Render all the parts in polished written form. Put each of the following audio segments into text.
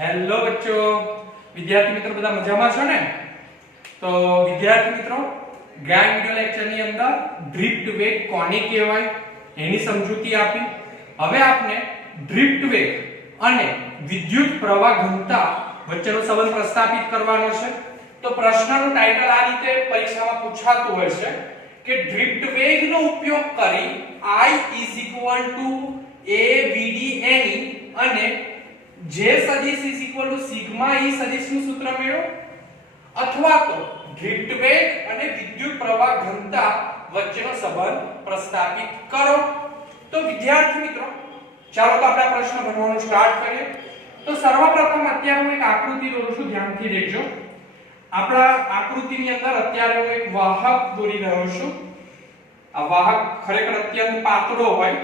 Hello બચ્ચો, વિદ્યાર્થી મિત્રો બધા મજામાં છો ને? તો વિદ્યાર્થી મિત્રો, ગયા વિડિયો લેક્ચરની અંદર ડ્રિફ્ટ વેગ કોને કહેવાય એની સમજૂતી આપી. હવે આપણે ડ્રિફ્ટ વેગ અને વિદ્યુત પ્રવાહ ઘનતા વચ્ચેનો સંબંધ પ્રસ્થાપિત કરવાનો છે. તો પ્રશ્નનું ટાઇટલ આ રીતે પરીક્ષામાં પૂછાતું હોય છે કે ડ્રિફ્ટ વેગનો ઉપયોગ કરી I AVDNE અને J સદિશ સિગ્મા E સદિશનું સૂત્ર મેળવો, અથવા તો ડ્રિફ્ટ વેગ અને વિદ્યુત પ્રવાહ ઘનતા વચ્ચેનો સંબંધ પ્રસ્થાપિત કરો. તો વિદ્યાર્થી મિત્રો, ચાલો તો આપણે પ્રશ્ન ભણવાનું સ્ટાર્ટ કરીએ. તો સર્વપ્રથમ અત્યારે હું એક આકૃતિ દોરું છું, ધ્યાનથી દેખજો. આપણા આકૃતિની અંદર અત્યારે હું એક વાહક દોરી રહ્યો છું. આ વાહક ખરેખર અત્યંત પાતળો હોય,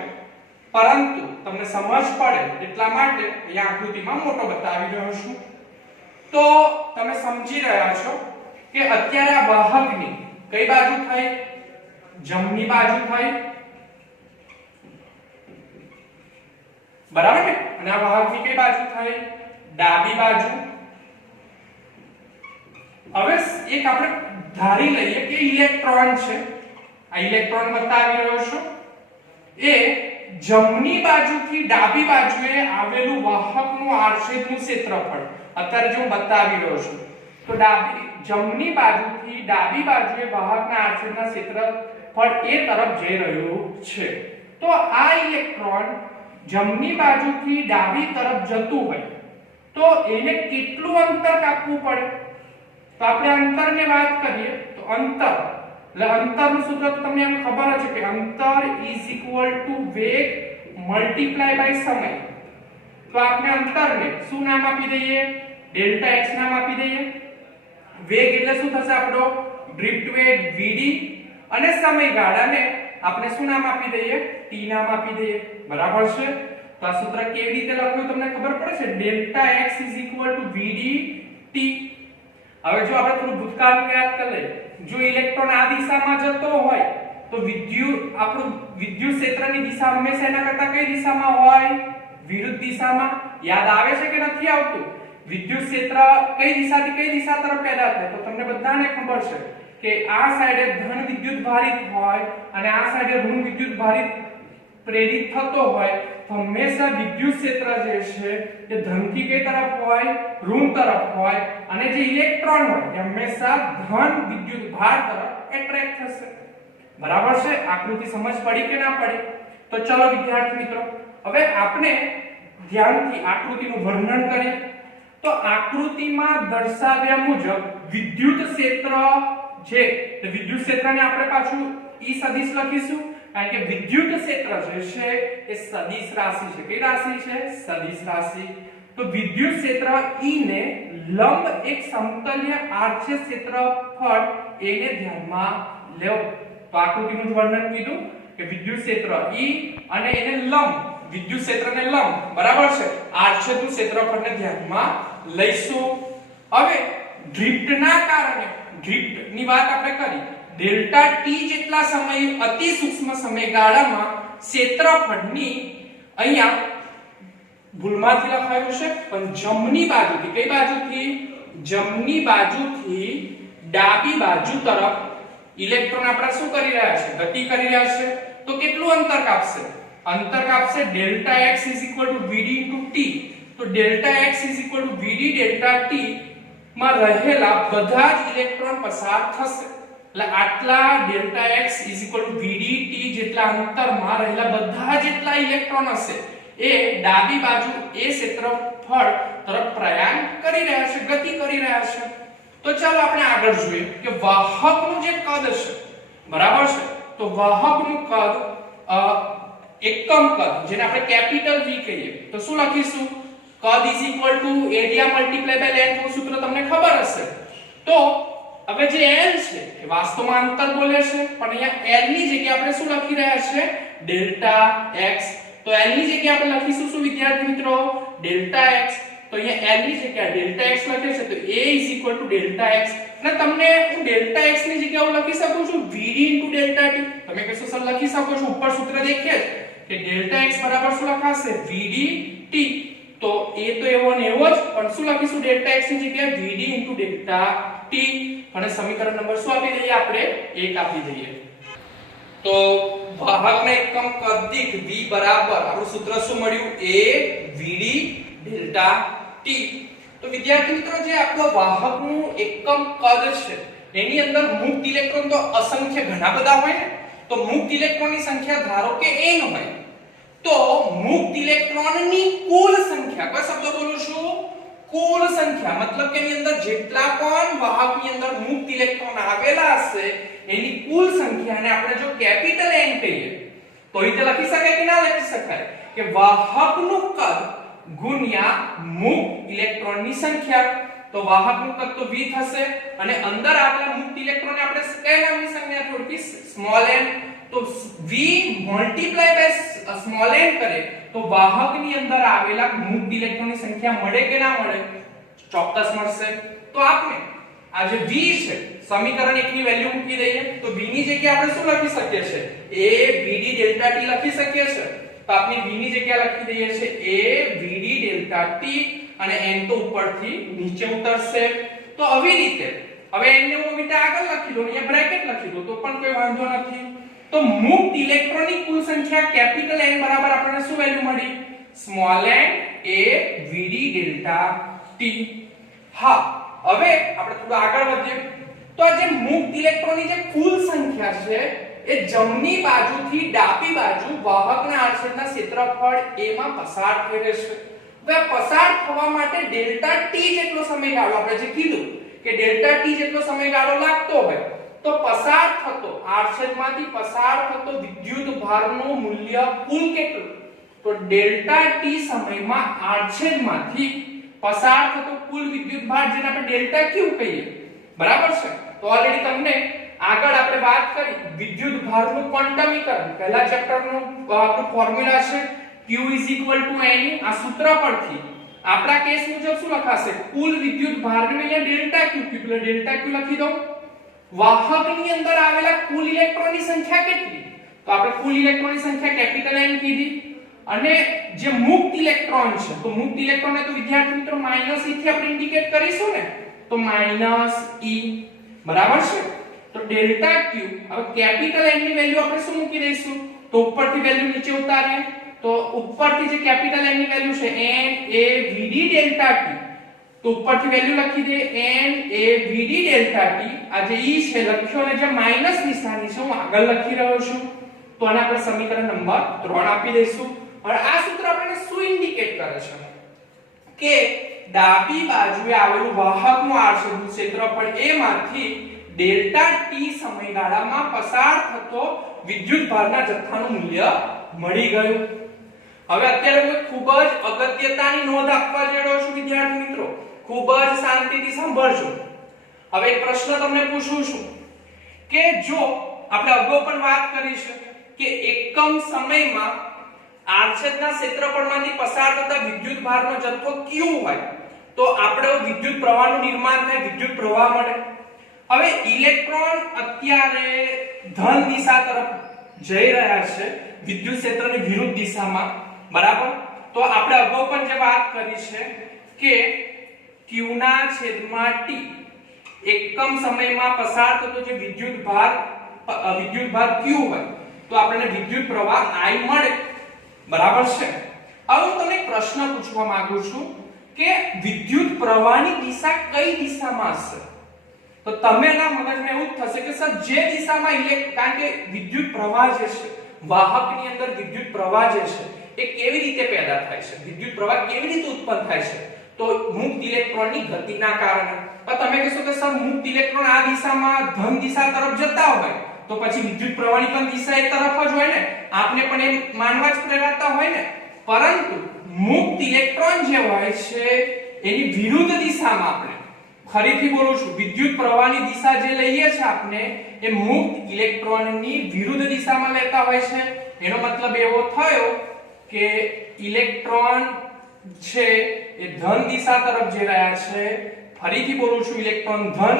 પરંતુ તમને સમજ પડે એટલા માટે અહીંયા આકૃતિમાં મોટો બતાવી રહ્યો છું. તો તમે સમજી રહ્યા છો કે અત્યારે આ વાહકની કઈ બાજુ થઈ? જમણી બાજુ થઈ, બરાબર ને? અને આ વાહકની કઈ બાજુ થઈ? ડાબી બાજુ. હવે એક આપણે ધારી લઈએ કે ઇલેક્ટ્રોન છે. આ ઇલેક્ટ્રોન બતાવી રહ્યો છું, એ જમણી બાજુથી ડાબી બાજુએ આવેલું વાહકનું આડછેદનું ક્ષેત્રફળ અત્યારે જો હું બતાવી રહ્યો છું. તો જમણી બાજુથી ડાબી બાજુએ વાહકના આડછેદના ક્ષેત્રફળ એ તરફ જઈ રહ્યું છે. તો આ ઇલેક્ટ્રોન જમણી બાજુથી ડાબી તરફ જતું હોય તો એને કેટલું અંતર કાપવું પડે? તો આપણે અંતરની વાત કરીએ તો અંતર, એટલે અંતરનું સૂત્ર તમને એમ ખબર છે કે અંતર વેગ મલ્ટીપ્લાય બાય સમય. તો આપણે અંતરને શું નામ આપી દઈએ? ડેલ્ટા x નામ આપી દઈએ. વેગ એટલે શું થશે આપણો? ડ્રિફ્ટ વેગ vd, અને સમયગાળાને આપણે શું નામ આપી દઈએ? t નામ આપી દઈએ. બરાબર છે? તો આ સૂત્ર કેવી રીતે લખવું તમને ખબર પડે છે? Delta x vd t. હવે જો આપણે થોડું ભૂતકાળનું યાદ કરી લઈએ, જો ઇલેક્ટ્રોન આ દિશામાં જતો હોય તો આપણું વિદ્યુત ક્ષેત્રની દિશા હંમેશા એના કરતા કઈ દિશામાં હોય? વિરુદ્ધ દિશામાં. યાદ આવે છે કે નથી આવતું? વિદ્યુત ક્ષેત્ર કઈ દિશાથી કઈ દિશા તરફ પેદા થાય? તો તમને બધાને ખબર છે કે આ સાઈડે ધન વિદ્યુત ભારિત હોય અને આ સાઈડે ઋણ વિદ્યુત ભારિત પ્રેરિત થતો હોય તો હંમેશા વિદ્યુત ક્ષેત્ર જે છે એ ધનથી કઈ તરફ હોય? ઋણ તરફ હોય, અને જે ઇલેક્ટ્રોન હોય એ હંમેશા ધન વિદ્યુત ભાર તરફ એટ્રેક્ટ થશે. બરાબર છે? આકૃતિ સમજ પડી કે ના પડી? તો ચલો વિદ્યાર્થી મિત્રો, હવે આપણે ધ્યાનથી આકૃતિનું વર્ણન કરીએ. તો આકૃતિમાં દર્શાવ્યા મુજબ વિદ્યુત ક્ષેત્ર છે, તો વિદ્યુત ક્ષેત્રને આપણે પાછું E સદિશ લખીશું, કારણ કે વિદ્યુત ક્ષેત્ર જે છે એ સદિશ રાશિ છે. કઈ રાશિ છે? સદિશ રાશિ. તો વિદ્યુત ક્ષેત્ર E ને લંબ એક સમતલ્ય આડછેદ ક્ષેત્રફળ એને ધ્યાનમાં લો. તો આકૃતિનું વર્ણન કીધું કે વિદ્યુત ક્ષેત્ર E અને એને લંબ, વિદ્યુત ક્ષેત્રને લંબ, બરાબર છે, આડછેદનું ક્ષેત્રફળને ધ્યાનમાં લઈશું. હવે ડ્રિફ્ટના કારણે, ડ્રિફ્ટની વાત આપણે કરી, ડેલ્ટા t જેટલા સમય અતિ સૂક્ષ્મ સમયગાળામાં ક્ષેત્રફળની અહીંયા ભૂલમાંથી લખાયું છે પણ જમણી બાજુથી, કઈ બાજુથી? જમણી બાજુથી ડાબી બાજુ તરફ ઇલેક્ટ્રોન આપણા શું કરી રહ્યા છે? ગતિ કરી રહ્યા છે. તો કેટલું અંતર કાપશે? અંતર કાપશે ડેલ્ટા x vd * t. તો delta x vd delta t માં રહેલા બધા જ ઇલેક્ટ્રોન પસાર થશે. એટલે આટલા ડેલ્ટા x vd t જેટલા અંતરમાં રહેલા બધા જેટલા ઇલેક્ટ્રોન હશે એ ડાબી બાજુ એ ક્ષેત્રફળ તરફ પ્રયાણ કરી રહ્યા છે, ગતિ કરી રહ્યા છે. તો ચાલો આપણે આગળ જોઈએ કે વાહકનું જે કદ છે, બરાબર છે, તો વાહકનું કદ એકમ કદ, જેને આપણે કેપિટલ V કહીએ, તો શું લખીશું? કદ એરિયા મલ્ટીપ્લાય બાય લેન્થ નું સૂત્ર તમને ખબર હશે. તો હવે જે L છે એ વાસ્તવમાં અંતર બોલે છે, પણ અહીંયા L ની જગ્યાએ આપણે શું લખી રહ્યા છે? Delta x. તો L ની જગ્યાએ આપણે લખીશું શું વિદ્યાર્થી મિત્રો? Delta x. તો અહીંયા L ની જગ્યાએ ડેલ્ટા x લખે છે, તો A ડેલ્ટા x. અને તમને હું ડેલ્ટા x ની જગ્યાએ હું લખી શકું છું vd ડેલ્ટા t. તમે કહેશો સર લખી શકો છો, ઉપર સૂત્ર દેખીએ કે ડેલ્ટા x બરાબર શું લખાશે? vd t. તો એ તો એવો ને એવો જ, પણ શું લખીશું ડેલ્ટા x ની જગ્યાએ vd ડેલ્ટા t, અને સમીકરણ નંબર શું આપી દઈએ આપણે 1 આપી દઈએ. તો વાહકના એકમ કદ દીઠ v બરાબર આપણું સૂત્ર શું મળ્યું, a vd ડેલ્ટા t. તો વિદ્યાર્થી મિત્રો જે આપણો વાહકનું એકમ કદ છે એની અંદર મુક્ત ઇલેક્ટ્રોન તો અસંખ્ય ઘણા બધા હોય ને, તો મુક્ત ઇલેક્ટ્રોનની સંખ્યા ધારો કે n હોય, તો મુક્ત ઇલેક્ટ્રોનની કુલ સંખ્યા, કોઈ શબ્દ બોલું છું, કુલ સંખ્યા મતલબ કે એની અંદર જેટલા પણ વાહકની અંદર મુક્ત ઇલેક્ટ્રોન આવેલા હશે એની કુલ સંખ્યાને આપણે જો કેપિટલ N કહીએ તો રીતે લખી શકાય કે ના લખી શકાય, કે વાહકનું કદ ગુણ્યા મુક્ત ઇલેક્ટ્રોનની સંખ્યા. તો વાહકનું કદ તો v થશે અને અંદર આવેલા મુક્ત ઇલેક્ટ્રોનને આપણે કયા નામની સંજ્ઞા થોડકી સ્મોલ n, તો v multiply by small n કરે તો વાહકની અંદર આવેલા મુક્ત ઇલેક્ટ્રોનની સંખ્યા મળે કે ના મળે, ચોક્કસ મળશે. તો આપણે આ જે v છે સમીકરણ 1 ની વેલ્યુ મૂકી દઈએ તો v ની જગ્યાએ આપણે શું લખી શકીએ છે, a vd ડેલ્ટા t લખી શકીએ છે. તો આપણે v ની જગ્યાએ લખી દઈએ છે a vd ડેલ્ટા t અને n તો ઉપરથી નીચે ઉતરશે. તો આવી રીતે હવે n ને હું બીટા આગળ લખી દઉં, અહીંયા બ્રેકેટ લખી દઉં તો પણ કોઈ વાંધો નથી. તો મુક્ત ઇલેક્ટ્રોનની કુલ સંખ્યા કેપિટલ N બરાબર આપણને શું વેલ્યુ મળી, small n a vd delta t. હા, હવે આપણે થોડું આગળ વધીએ. તો આ જે મુક્ત ઇલેક્ટ્રોનની જે કુલ સંખ્યા છે એ જમણી બાજુથી ડાબી બાજુ વાહકના આડછેદના ક્ષેત્રફળ a માં પસાર થઈ રહેશે. હવે પસાર થવા માટે ડેલ્ટા t જેટલો સમયગાળો આપણે જે કીધું કે ડેલ્ટા t જેટલો સમયગાળો લાગતો હોય તો પસાર થતો આડછેદમાંથી પસાર થતો વિદ્યુત ભારનું મૂલ્ય કુલ કેટલું, તો ડેલ્ટા t સમયમાં આડછેદમાંથી પસાર થતો કુલ વિદ્યુત ભાર જેને આપણે ડેલ્ટા q કહીએ, બરાબર છે. તો ઓલરેડી તમને આગળ આપણે વાત કરી વિદ્યુત ભારનું ક્વોન્ટમીકરણ, પહેલા ચેપ્ટરનું આપણું ફોર્મ્યુલા છે q n, આ સૂત્ર પરથી આપણા કેસ મુજબ શું લખાશે, કુલ વિદ્યુત ભારને અહીંયા ડેલ્ટા q કીધું એટલે ડેલ્ટા q લખી દઉં. વાહકની અંદર આવેલા કુલ ઇલેક્ટ્રોનની સંખ્યા કેટલી, તો આપણે કુલ ઇલેક્ટ્રોનની સંખ્યા કેપિટલ N કીધી, અને જે મુક્ત ઇલેક્ટ્રોન છે તો મુક્ત ઇલેક્ટ્રોનને તો વિદ્યાર્થી મિત્રો માઈનસ e થી આપણે ઇન્ડિકેટ કરીશું ને, તો માઈનસ e, બરાબર છે. તો ડેલ્ટા q હવે કેપિટલ N ની વેલ્યુ આપણે શું મૂકી દઈશું, તો ઉપરથી વેલ્યુ નીચે ઉતારીએ તો ઉપરથી જે કેપિટલ N ની વેલ્યુ છે n a vd delta t, તો ઉપરથી વેલ્યુ લખી દે n a vd delta t. આ જે e છે લખ્યો અને જે માઈનસ નિશાની છે હું આગળ લખી રહ્યો છું, તો આને આપણે સમીકરણ નંબર 3 આપી દઈશું. હવે આ સૂત્ર આપણને શું ઇન્ડિકેટ કરે છે કે ડાબી બાજુએ આવેલું વાહકનું આડછેદનું ક્ષેત્રફળ a માંથી ડેલ્ટા t સમયગાળામાં પસાર થતો વિદ્યુત ભારના જથ્થાનું મૂલ્ય મળી ગયું. હવે અત્યારે હું ખૂબ જ અગત્યતાની નોંધ આપવા જઈ રહ્યો છું વિદ્યાર્થી મિત્રો, ખૂબ જ શાંતિથી સાંભળજો. હવે એક પ્રશ્ન તમને પૂછું છું કે જો આપણે અગાઉ પણ વાત કરી છે કે એકમ સમયમાં આડછેદના ક્ષેત્રફળમાંથી પસાર થતા વિદ્યુત ભારનો જથ્થો q હોય તો આપણે વિદ્યુત પ્રવાહનું નિર્માણ થાય, વિદ્યુત પ્રવાહ મળે. હવે ઇલેક્ટ્રોન અત્યારે ધન દિશા તરફ જઈ રહ્યા છે વિદ્યુત ક્ષેત્રની વિરુદ્ધ દિશામાં, બરાબર. તો આપણે અગાઉ પણ જે વાત કરી છે કે q ના છેદમાં t એકમ સમયમાં પસાર થતો જે વિદ્યુત ભાર q હોય તો આપણને વિદ્યુત પ્રવાહ I મળે, બરાબર છે. હવે હું તમને એક પ્રશ્ન પૂછવા માંગુ છું કે વિદ્યુત પ્રવાહની દિશા કઈ દિશામાં હશે, તો તમેના મગજમાં એવું થશે કે સર જે દિશામાં કારણ કે વિદ્યુત પ્રવાહ જે છે વાહકની અંદર વિદ્યુત પ્રવાહ જે છે એ કેવી રીતે પેદા થાય છે, વિદ્યુત પ્રવાહ કેવી રીતે ઉત્પન્ન થાય છે, તો મુક્ત ઇલેક્ટ્રોનની ગતિના કારણે. પણ તમે કહેશો કે સર મુક્ત ઇલેક્ટ્રોન આ દિશામાં ધન દિશા તરફ જતા હોય તો પછી વિદ્યુત પ્રવાહની પણ દિશા એક તરફ જ હોય ને, આપને પણ એમ માનવા જ પ્રેરાતા હોય ને. પરંતુ મુક્ત ઇલેક્ટ્રોન જે હોય છે એની વિરુદ્ધ દિશામાં આપણે, ફરીથી બોલું છું, વિદ્યુત પ્રવાહની દિશા જે લઈએ છે આપણે એ મુક્ત ઇલેક્ટ્રોનની વિરુદ્ધ દિશામાં લેતા હોય છે. એનો મતલબ એવો થયો કે ઇલેક્ટ્રોન છે એ ધન દિશા તરફ જઈ રહ્યા છે. ફરીથી બોલું છું, ઇલેક્ટ્રોન ધન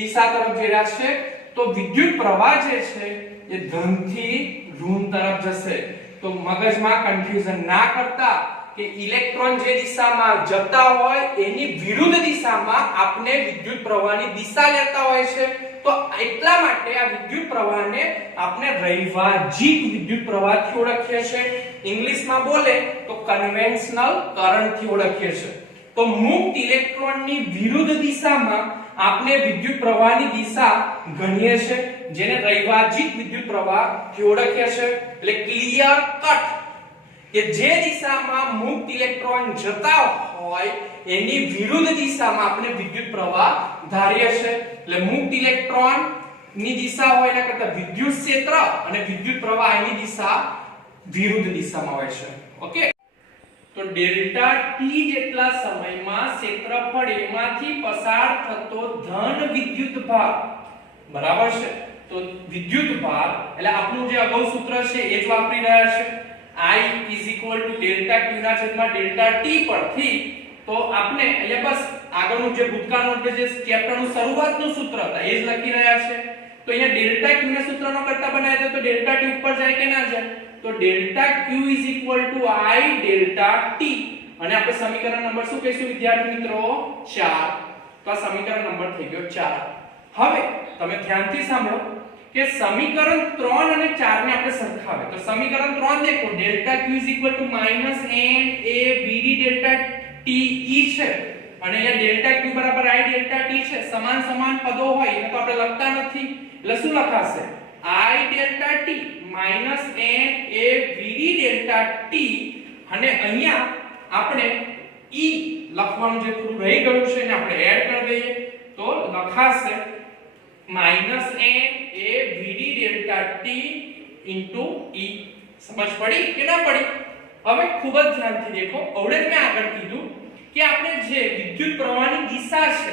દિશા તરફ જઈ રહ્યા છે તો વિદ્યુત પ્રવાહ જે છે એ ધન થી ઋણ તરફ જશે. તો મગજમાં કન્ફ્યુઝન ના કરતા કે ઇલેક્ટ્રોન જે દિશામાં જતા હોય એની વિરુદ્ધ દિશામાં આપણે વિદ્યુત પ્રવાહની દિશા લેતા હોય છે, તો એટલા માટે આ વિદ્યુત પ્રવાહને આપણે રૈવાજિક વિદ્યુત પ્રવાહથી ઓળખીએ છીએ. ઇંગ્લિશમાં બોલે તો કન્વેન્શનલ કરંટથી ઓળખીએ છીએ. તો મુક્ત ઇલેક્ટ્રોનની વિરુદ્ધ દિશામાં આપણે વિદ્યુત પ્રવાહની દિશા ગણીએ છીએ, જેને રૈવાજિક વિદ્યુત પ્રવાહથી ઓળખીએ છીએ. એટલે ક્લિયર કટ કે જે દિશામાં મુક્ત ઇલેક્ટ્રોન જતા હોય એની વિરુદ્ધ દિશામાં આપણે વિદ્યુત પ્રવાહ ધારીએ છીએ. એટલે મુક્ત ઇલેક્ટ્રોન ની દિશા હોય એના કરતા વિદ્યુત ક્ષેત્ર અને વિદ્યુત પ્રવાહ એની દિશા વિરુદ્ધ દિશામાં હોય છે. ઓકે, તો ડેલ્ટા ટી જેટલા સમયમાં ક્ષેત્રફળ એમાંથી પસાર થતો ધન વિદ્યુત ભાર બરાબર છે. તો વિદ્યુત ભાર એટલે આપણું જે અગાઉ સૂત્ર છે એ જ વાપરી રહ્યા છે. I ડેલ્ટા Q ના છેદમાં ડેલ્ટા T પરથી તો આપણે અહીંયા બસ આગળનું જે ભૂતકાળનું જે ચેપ્ટરનું શરૂઆતનું સૂત્ર હતા એ જ લખી રહ્યા છે. તો અહીંયા ડેલ્ટા Q ને સૂત્રનો કરતા બનાવ્યા તો ડેલ્ટા T ઉપર જાય કે ના જાય? તો delta Q I delta T અને આપણે સમીકરણ નંબર શું કહીશું વિદ્યાર્થી મિત્રો? 4. તો આ સમીકરણ નંબર થઈ ગયો 4. હવે તમે ધ્યાનથી સાંભળો કે સમીકરણ 3 અને 4 ને આપણે સરખાવે તો સમીકરણ 3 દેખો delta Q NAVD delta TE છે અને અહીંયા ડેલ્ટા Q બરાબર I ડેલ્ટા T છે. સમાન સમાન પદો હોય એને તો આપણે લખતા નથી એટલે શું લખાશે? I delta T NAVD delta T અને અહીંયા આપણે E લખવાનું જે થોડું રહી ગયું છે એને આપણે એડ કરી દઈએ તો લખાશે NAVD delta T into E. સમજ પડી કે ના પડી? હવે ખૂબ જ ધ્યાનથી દેખો. અવડે મેં આગળ કીધું કે આપણે જે વિદ્યુત પ્રવાહની દિશા છે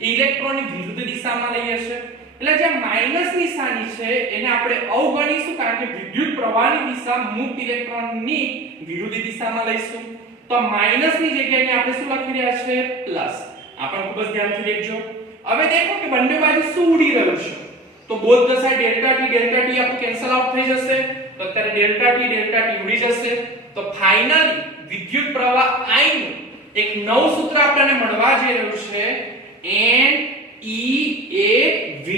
એ ઇલેક્ટ્રોનની વિરુદ્ધ દિશામાં લઈએ છીએ. એટલે જે માઈનસ નિશાની છે એને આપણે અવગણીશું કારણ કે વિદ્યુત પ્રવાહની દિશા મુક્ત ઇલેક્ટ્રોનની વિરુદ્ધ દિશામાં લઈશું. તો માઈનસની જગ્યાએ આપણે શું લખી રહ્યા છે? પ્લસ. આપણે ખૂબ જ ધ્યાનથી દેખજો. હવે દેખો કે બંને બાજુ શું ઉડી રહ્યું છે? તો both the side delta T આપણું કેન્સલ આઉટ થઈ જશે. તો અત્યારે ડેલ્ટા T ઉડી જશે. તો ફાઇનલી વિદ્યુત પ્રવાહ I નું એક નવું સૂત્ર આપણને મળવા જઈ રહ્યું છે NEAVD.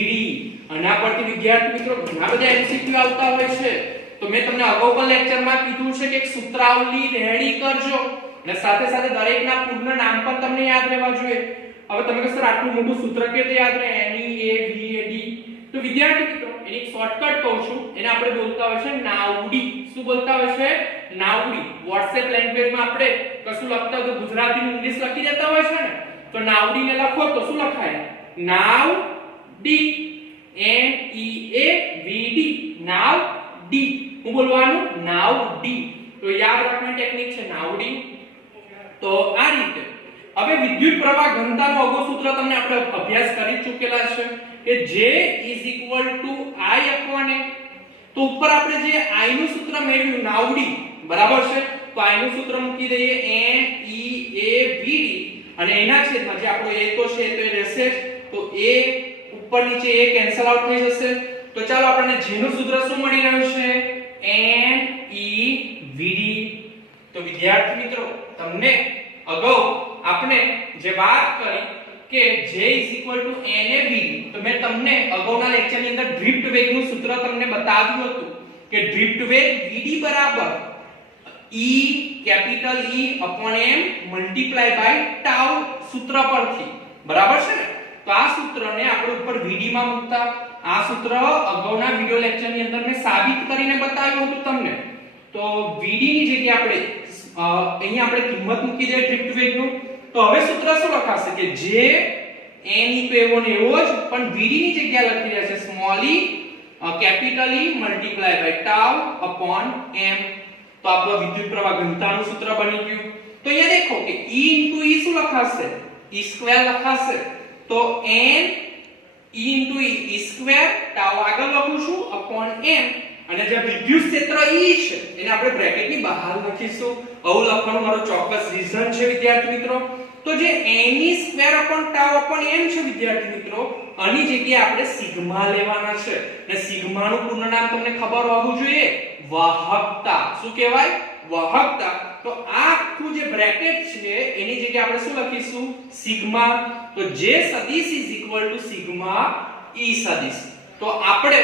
આના પરથી વિદ્યાર્થી મિત્રો ઘણા બધા MCQ આવતા હોય છે. તો મેં તમને અગાઉ પણ લેક્ચરમાં કીધું છે કે એક સૂત્રાવલી રેડી કરજો અને સાથે સાથે દરેકના પૂર્ણ નામ પણ તમને યાદ રહેવા જોઈએ. હવે તમે કહેશો આટલું મોટું સૂત્ર કેવી યાદ રહે? NEAVD. તો વિદ્યાર્થી મિત્રો એની શોર્ટકટ કહું છું, એને આપણે બોલતા હોય છે નાવડી. શું બોલતા હોય છે? નાવડી. WhatsApp લેંગ્વેજમાં આપણે કશું લખતા હોય તો ગુજરાતી ઇંગ્લિશ લખી દેતા હોય છે ને, તો નાવડીને લખો તો શું લખાય? નાવડી. NEAVD. નાવડી. હું બોલવાનું નાવડી. તો યાદ રાખવાની ટેકનિક છે નાવડી. તો આ રીતે હવે વિદ્યુત પ્રવાહ ઘનતાનું અગાઉ સૂત્ર તમને આપણે અભ્યાસ કરી ચૂકેલા છે કે J I A. તો ઉપર આપણે જે I નું સૂત્ર મેળવ્યું નાવડી બરાબર છે. તો I નું સૂત્ર મૂકી દઈએ NEAVD અને એના છેદમાં જે આપણો A તો છે તો એ રહેશે. તો A ઉપર નીચે A કેન્સલ આઉટ થઈ જશે. તો ચાલો આપણને J નું સૂત્ર શું મળી રહ્યું છે? NEVD. તો વિદ્યાર્થી મિત્રો તમને અગાઉ આપણે જે વાત કરી કે J NAVD તો મેં તમને અગાઉના લેક્ચરની અંદર ડ્રિફ્ટ વેગનું સૂત્ર તમને બતાવ્યું હતું કે ડ્રિફ્ટ વેગ VD બરાબર capital E upon m multiply by tau સૂત્ર પરથી બરાબર છે ને. તો આ સૂત્રને આપણે ઉપર VD માં મૂકતા આ સૂત્ર અગાઉના વિડિયો લેક્ચરની અંદર મેં સાબિત કરીને બતાવ્યું હતું તમને. તો VD ની જગ્યાએ આપણે અહીંયા આપણે કિંમત મૂકી દઈએ ડ્રિફ્ટ વેગનું. તો હવે સૂત્ર શું લખાશે કે J NE તો એવો ને એવો જ પણ VD ની જગ્યાએ લખી રહ્યા છે small e capital E multiply by tau upon m. તો આપણો વિદ્યુત પ્રવાહ ઘનતાનું સૂત્ર બની ગયું. તો અહીંયા દેખો કે E into E શું લખાશે? E સ્ક્વેર લખાશે. તો n E into E square tau આગળ લખું છું upon m અને જે વિદ્યુત ક્ષેત્ર E છે એને આપણે બ્રેકેટની બહાર લખીશું. આવું લખવાનું મારો ચોક્કસ રીઝન છે વિદ્યાર્થી મિત્રો. તો જે ne square upon tau upon m છે વિદ્યાર્થી મિત્રો આની જગ્યાએ આપણે સિગ્મા લેવાના છે અને સિગ્માનું પૂર્ણ નામ તમને ખબર હોવું જોઈએ વાહકતા. શું કહેવાય? વાહકતા. તો આ આખું જે બ્રેકેટ છે એની જગ્યાએ આપણે શું લખીશું સિગ્મા તો J સદિશ સિગ્મા E સદિશ તો આપણે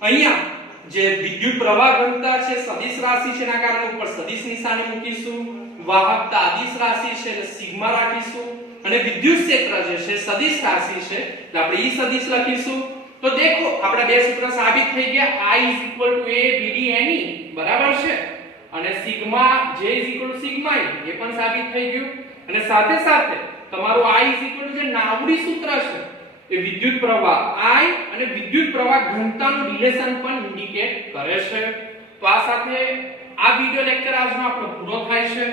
અહીંયા જે વિદ્યુત પ્રવાહ ઘનતા છે સદિશ રાશિ છે એના કારણે ઉપર સદિશ નિશાની મૂકીશું વાહકતા અદિશ રાશિ છે એટલે સિગ્મા રાખીશું અને વિદ્યુત ક્ષેત્ર જે છે સદિશ રાશિ છે એટલે આપણે E સદિશ લખીશું તો દેખો આપણા બે સૂત્ર સાબિત થઈ ગયા I a VD NE બરાબર છે અને સિગ્મા J સિગ્મા E એ પણ સાબિત થઈ ગયું અને સાથે સાથે તમારું I જે નાવડી સૂત્ર છે એ વિદ્યુત પ્રવાહ I અને વિદ્યુત પ્રવાહ ઘનતાનું રિલેશન પણ ઇન્ડિકેટ કરે છે તો આ સાથે આ વિડિયો લેક્ચર આજનો આપણો પૂરો થાય છે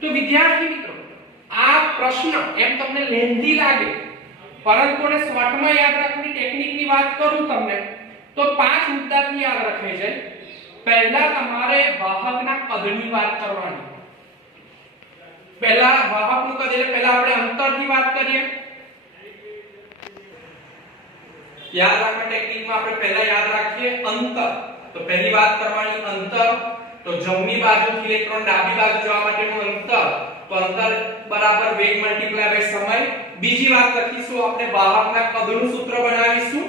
તો વિદ્યાર્થી મિત્રો આ પ્રશ્ન એમ તમને લેન્ધી લાગે પરંતુ ને શોર્ટમાં યાદ રાખવાની ટેકનિકની વાત કરું તમને તો 5 મુદ્દાથી યાદ રખાઈ જાય પહેલા તમારે વાહકના કદની વાત કરવાની પહેલા વાહકનું કદ એટલે પહેલા આપણે અંતરથી વાત કરીએ યાદ રાખવા ટેકનિકમાં આપણે પહેલા યાદ રાખીએ અંતર તો પહેલી વાત કરવાની અંતર તો જમણી બાજુથી ઇલેક્ટ્રોન ડાબી બાજુ જવા માટેનું અંતર તો અંતર બરાબર વેગ મલ્ટીપ્લાય બાય સમય બીજી વાત લખીશું આપણે વાહકના કદનું સૂત્ર બનાવીશું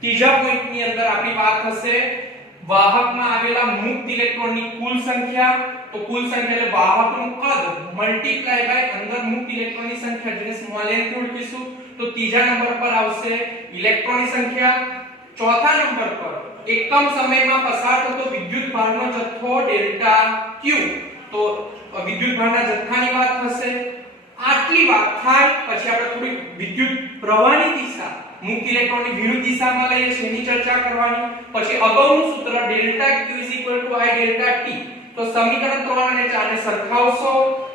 ત્રીજા પોઈન્ટની અંદર આપણી વાત થશે વાહકમાં આવેલા મુક્ત ઇલેક્ટ્રોનની કુલ સંખ્યા તો કુલ સંખ્યા એટલે વાહકનું કદ મલ્ટીપ્લાય બાય અંદર મુક્ત ઇલેક્ટ્રોનની સંખ્યા જેને સ્મોલ n થી લખીશું તો ત્રીજા નંબર પર આવશે ઇલેક્ટ્રોનની સંખ્યા ચોથા નંબર પર એકમ સમયમાં પસાર થતો વિદ્યુત ભારનો જથ્થો ડેલ્ટા Q તો વિદ્યુત ભારના જથ્થાની વાત થશે આટલી વાત થાય પછી આપણે થોડી વિદ્યુત પ્રવાહની દિશા મુક્ત ઇલેક્ટ્રોનની વિરુદ્ધ દિશામાં લઈએ છીએ એની ચર્ચા કરવાની પછી અગાઉનું સૂત્ર delta Q I delta T તો સમીકરણ 3 અને 4 ને સરખાવશો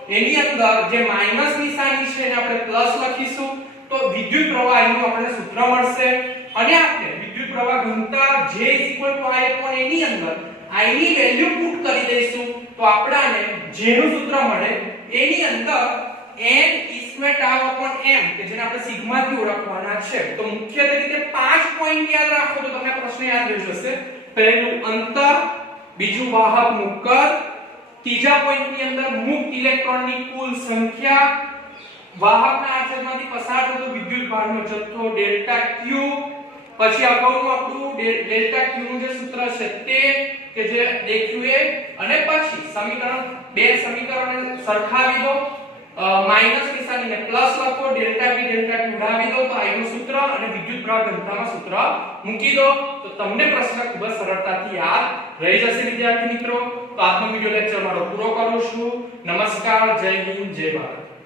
એની અંદર જે માઈનસ નિશાની છે એને આપણે પ્લસ લખીશું તો વિદ્યુત પ્રવાહ એનું આપણને સૂત્ર મળશે અને આપણે વિદ્યુત પ્રવાહ ઘનતા J I એની અંદર I ની વેલ્યુ પુટ કરી દઈશું તો આપણને J નું સૂત્ર મળે એની અંદર n m કે જેને આપણે સિગ્મા થી ઓળખવાના છે તો મુખ્યત્વે રીતે 5 પોઈન્ટ યાદ રાખો તો તમને પ્રશ્ન યાદ રહી જશે પહેલું અંતર બીજું વાહકનું કદ ત્રીજા પોઈન્ટની અંદર મુક્ત ઇલેક્ટ્રોનની કુલ સંખ્યા વાહકના આચરણમાંથી પસાર થતો વિદ્યુત ભારનો જથ્થો ડેલ્ટા Q પછી અગાઉનું આપણું ડેલ્ટા Q નું જે સૂત્ર છે તે કે જે dqa અને પછી સમીકરણ બે સમીકરણને સરખાવી દો માઈનસ નિશાનીને પ્લસ લખો ડેલ્ટા P ડેલ્ટા Q ઉડાવી દો તો I નું સૂત્ર અને વિદ્યુત પ્રવાહ ઘનતામાં સૂત્ર મૂકી દો તો તમને પ્રશ્ન ખૂબ જ સરળતાથી યાદ રહી જશે વિદ્યાર્થી મિત્રો તો આજનો વિડિયો લેક્ચર મારો પૂરો કરું છું નમસ્કાર જય હિન્દ જય ભારત